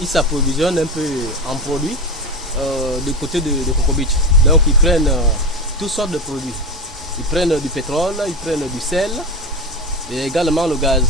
ils s'approvisionnent un peu en produits du côté de Coco Beach. Donc ils prennent toutes sortes de produits. Ils prennent du pétrole, ils prennent du sel et également le gaz.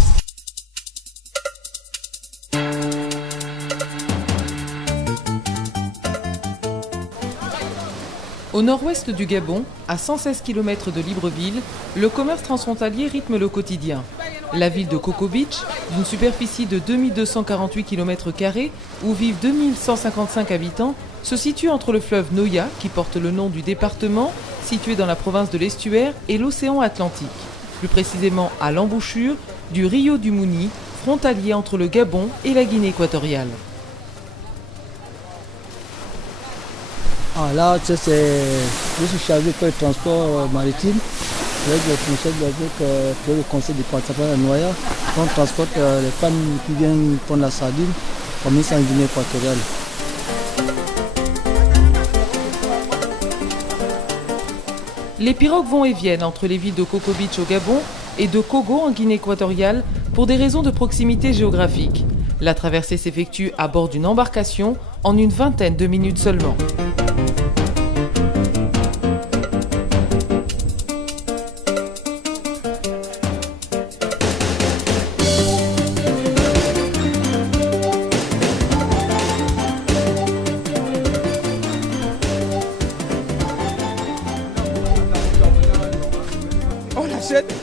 Au nord-ouest du Gabon, à 116 km de Libreville, le commerce transfrontalier rythme le quotidien. La ville de Coco Beach, d'une superficie de 2248 km², où vivent 2155 habitants, se situe entre le fleuve Noya, qui porte le nom du département, situé dans la province de l'Estuaire, et l'océan Atlantique. Plus précisément à l'embouchure du Rio du Muni, frontalier entre le Gabon et la Guinée équatoriale. Ah là, je suis chargé pour le transport maritime avec le fonctionnaire avec le conseil départemental de Noya. On transporte les femmes qui viennent prendre la sardine comme ici en Guinée équatoriale. Les pirogues vont et viennent entre les villes de Coco Beach au Gabon et de Kogo en Guinée équatoriale pour des raisons de proximité géographique. La traversée s'effectue à bord d'une embarcation en une vingtaine de minutes seulement.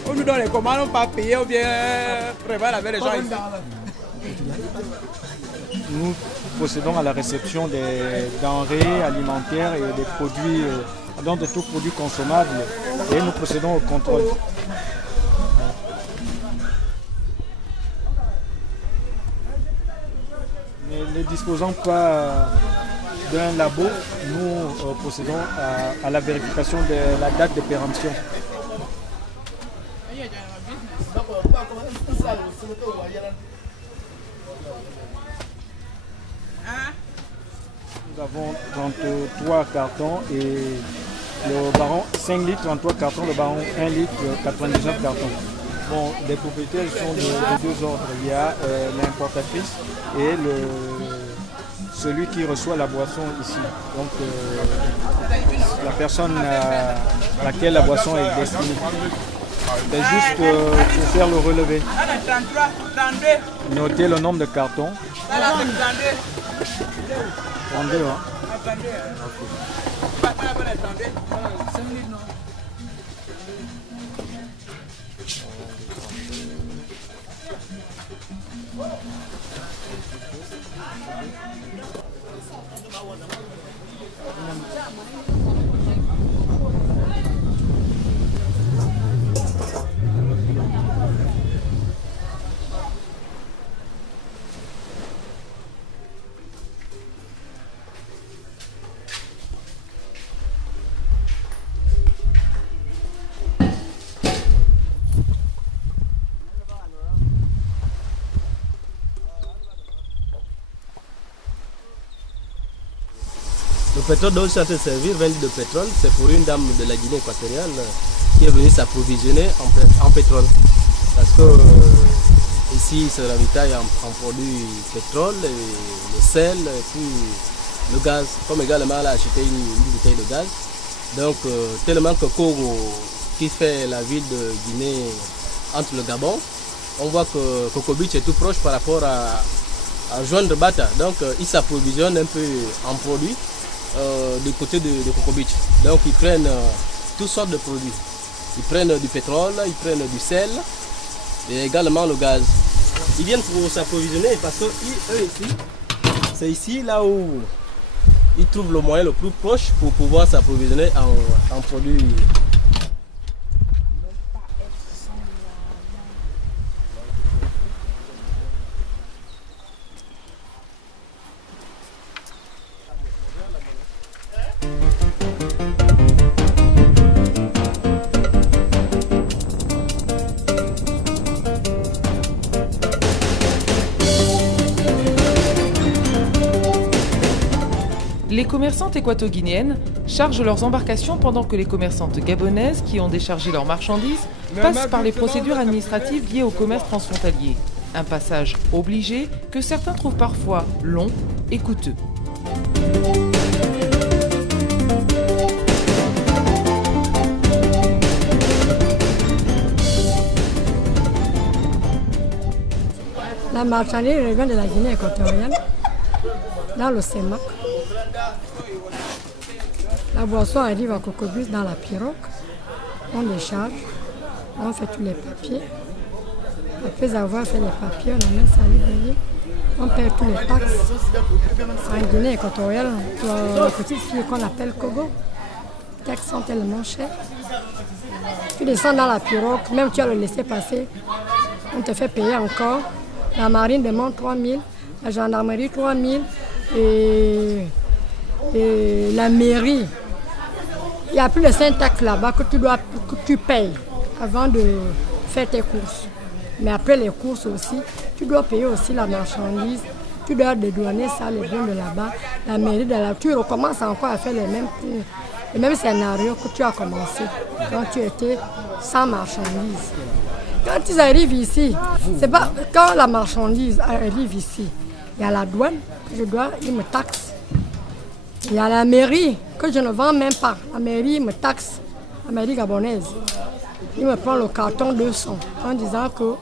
On nous donne les commandes, on ne peut pas payer ou bien prévoir avec les gens ici. Nous procédons à la réception des denrées alimentaires et des produits, donc de tout produit consommable, et nous procédons au contrôle. Mais ne disposant pas d'un labo, nous procédons à la vérification de la date de péremption. Nous avons 33 cartons et le baron 5 litres, 33 cartons, le baron 1 litre, 99 cartons. Bon, les propriétaires sont de deux ordres. Il y a l'importatrice et celui qui reçoit la boisson ici. Donc la personne à laquelle la boisson est destinée. C'est juste pour faire le relevé. Notez le nombre de cartons. 32, hein? Le pétrole dont je suis en train de servir, 20 litres de pétrole, c'est pour une dame de la Guinée équatoriale qui est venue s'approvisionner en pétrole. Parce que ici, se ravitaille en produits pétrole, et le sel, et puis le gaz, comme également elle a acheté une bouteille de gaz. Donc, tellement que Kogo, qui fait la ville de Guinée entre le Gabon, on voit que Coco Beach est tout proche par rapport à joindre Bata. Donc, ils s'approvisionnent un peu en produits du côté de Coco Beach. Donc ils prennent toutes sortes de produits. Ils prennent du pétrole, ils prennent du sel et également le gaz. Ils viennent pour s'approvisionner parce que eux ici, c'est ici là où ils trouvent le moyen le plus proche pour pouvoir s'approvisionner en produits. Les commerçantes équato-guinéennes chargent leurs embarcations pendant que les commerçantes gabonaises qui ont déchargé leurs marchandises passent par les procédures administratives liées au commerce transfrontalier. Un passage obligé que certains trouvent parfois long et coûteux. La marchandise revient de la Guinée équatoriale, dans le CEMAC. La boisson arrive à Cocobus dans la pirogue. On décharge, on fait tous les papiers. Après avoir fait les papiers, on amène ça à l'île. On paie tous les taxes. En Guinée équatoriale, la petite fille qu'on appelle Kogo, les taxes sont tellement chères. Tu descends dans la pirogue, même tu as le laissé passer, on te fait payer encore. La marine demande 3 000, la gendarmerie 3 000 et la mairie. Il y a plus de 5 taxes là-bas que tu payes avant de faire tes courses. Mais après les courses aussi, tu dois payer aussi la marchandise, tu dois dédouaner ça, les biens de là-bas, la mairie de là-bas. Tu recommences encore à faire les mêmes scénarios que tu as commencé quand tu étais sans marchandise. Quand ils arrivent ici, c'est pas quand la marchandise arrive ici, il y a la douane que ils me taxent. Il y a la mairie que je ne vends même pas. La mairie me taxe, la mairie gabonaise. Ils me prennent le carton 200 en disant que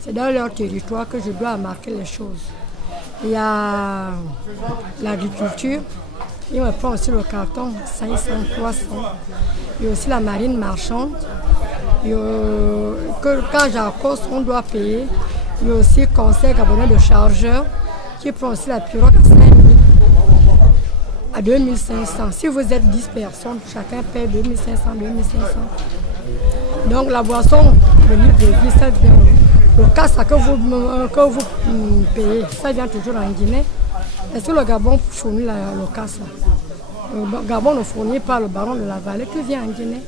c'est dans leur territoire que je dois marquer les choses. Il y a l'agriculture, ils me prennent aussi le carton 500, 300. Il y a aussi la marine marchande. Quand j'accoste, on doit payer. Il y a aussi le conseil gabonais de chargeurs qui prend aussi la pirogue à 5 000, à 2 500. Si vous êtes 10 personnes, chacun paie 2 500, 2 500. Donc la boisson, le litre de vie, ça vient. Le cassa que vous payez, ça vient toujours en Guinée. Est-ce que le Gabon fournit le cassa? Le Gabon ne fournit pas le baron de la vallée qui vient en Guinée.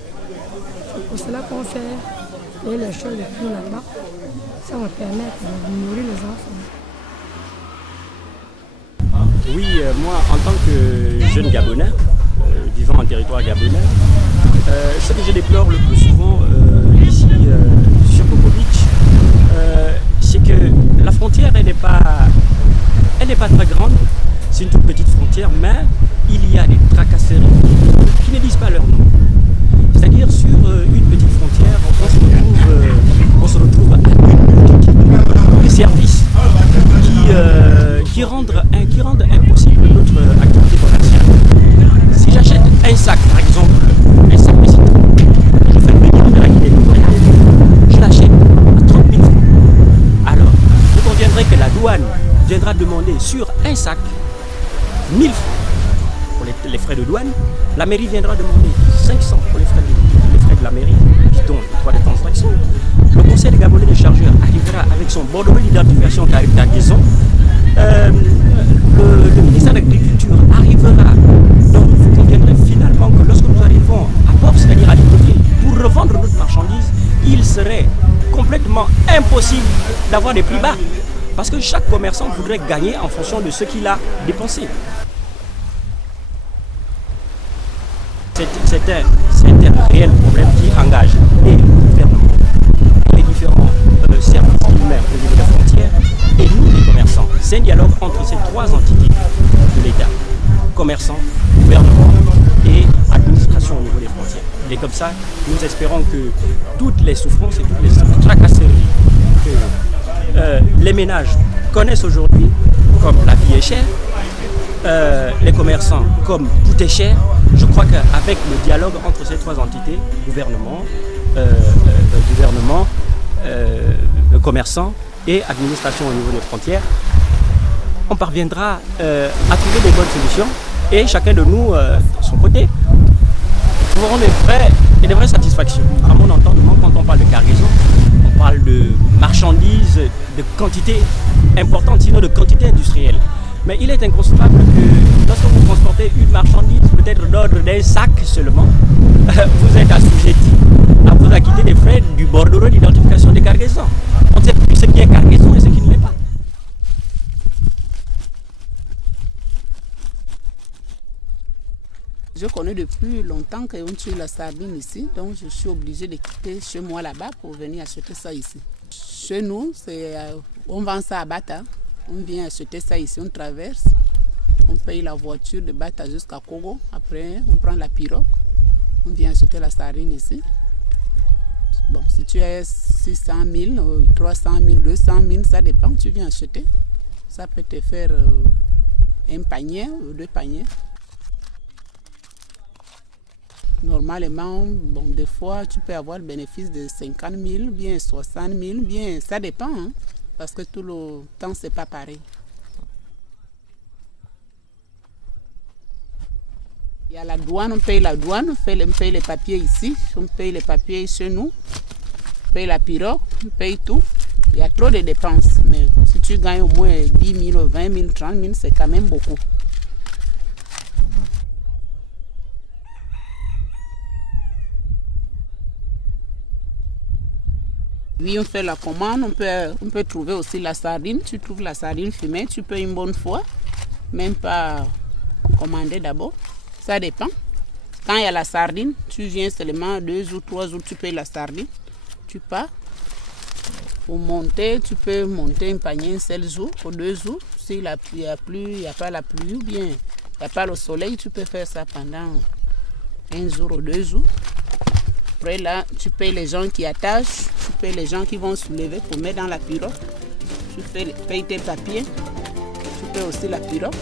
C'est pour cela qu'on fait payer les choses depuis là-bas. Ça me permet de nourrir les enfants. Oui, moi en tant que jeune Gabonais, vivant en territoire gabonais, ce que je déplore le plus souvent ici sur Coco Beach, c'est que la frontière elle n'est pas très grande, c'est une toute petite frontière, mais il y a des tracasseries qui ne disent pas leur nom. C'est-à-dire sur une petite frontière, on se retrouve à une multitude de services qui rendent impossible notre activité commerciale. Si j'achète un sac, par exemple, un sac de citron, je fais venir de la Guinée, je l'achète à 30 000 francs. Alors, vous conviendrez que la douane viendra demander sur un sac 1 000 francs pour les frais de douane. La mairie viendra demander 500 pour les frais de la mairie, dont les droits de transaction. Le conseil des Gabonais des chargeurs arrivera avec son bordereau d'identification cargaison. Le ministère de l'Agriculture arrivera. Donc vous conviendrez finalement que lorsque nous arrivons à port, c'est-à-dire à Libreville, pour revendre notre marchandise, il serait complètement impossible d'avoir des prix bas. Parce que chaque commerçant voudrait gagner en fonction de ce qu'il a dépensé. C'est un réel problème qui engage et le gouvernement, les différents services qui mettent au niveau des frontières et nous les commerçants. C'est un dialogue entre ces trois entités de l'État, commerçants, gouvernement et administration au niveau des frontières. Et comme ça, nous espérons que toutes les souffrances et toutes les tracasseries que les ménages connaissent aujourd'hui, comme la vie est chère, les commerçants comme tout est cher, je crois qu'avec le dialogue entre ces trois entités, gouvernement, commerçants et administration au niveau des frontières, on parviendra à trouver des bonnes solutions et chacun de nous, de son côté, trouveront des vraies satisfactions. À mon entendement, quand on parle de cargaison, on parle de marchandises, de quantité importante, sinon de quantité industrielle. Mais il est inconcevable que lorsque vous transportez une marchandise, peut-être d'ordre d'un sac seulement, vous êtes assujetti à vous acquitter des frais du bordereau d'identification des cargaisons. On ne sait plus ce qui est cargaison et ce qui ne l'est pas. Je connais depuis longtemps qu'on tue la sardine ici, donc je suis obligée de quitter chez moi là-bas pour venir acheter ça ici. Chez nous, on vend ça à Bata. On vient acheter ça ici, on traverse. On paye la voiture de Bata jusqu'à Kogo. Après, on prend la pirogue. On vient acheter la sardine ici. Bon, si tu as 600 000, 300 000, 200 000, ça dépend, tu viens acheter. Ça peut te faire un panier ou 2 paniers. Normalement, bon, des fois, tu peux avoir le bénéfice de 50 000, bien 60 000, bien, ça dépend, hein, parce que tout le temps, c'est pas pareil. Il y a la douane, on paye la douane, on paye les papiers ici, on paye les papiers chez nous, on paye la pirogue, on paye tout. Il y a trop de dépenses, mais si tu gagnes au moins 10 000, 20 000, 30 000, c'est quand même beaucoup. Oui, on fait la commande, on peut trouver aussi la sardine. Tu trouves la sardine fumée, tu peux une bonne fois, même pas commander d'abord. Ça dépend. Quand il y a la sardine, tu viens seulement 2 ou 3 jours, tu payes la sardine. Tu pars. Pour monter, tu peux monter un panier un seul jour, pour 2 jours. S'il n'y a pas la pluie ou bien il n'y a pas le soleil, tu peux faire ça pendant 1 jour ou 2 jours. Après là, tu payes les gens qui attachent, tu payes les gens qui vont soulever pour mettre dans la pirogue. Tu payes tes papiers, tu payes aussi la pirogue.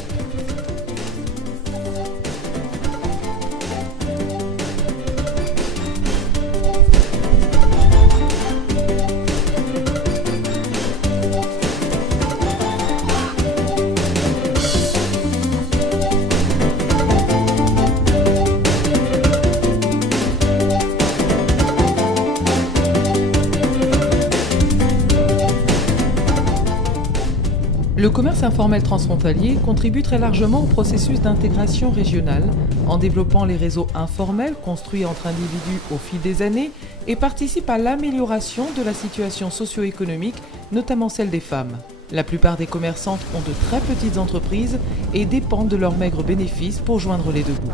Le commerce informel transfrontalier contribue très largement au processus d'intégration régionale en développant les réseaux informels construits entre individus au fil des années et participe à l'amélioration de la situation socio-économique, notamment celle des femmes. La plupart des commerçantes ont de très petites entreprises et dépendent de leurs maigres bénéfices pour joindre les deux bouts.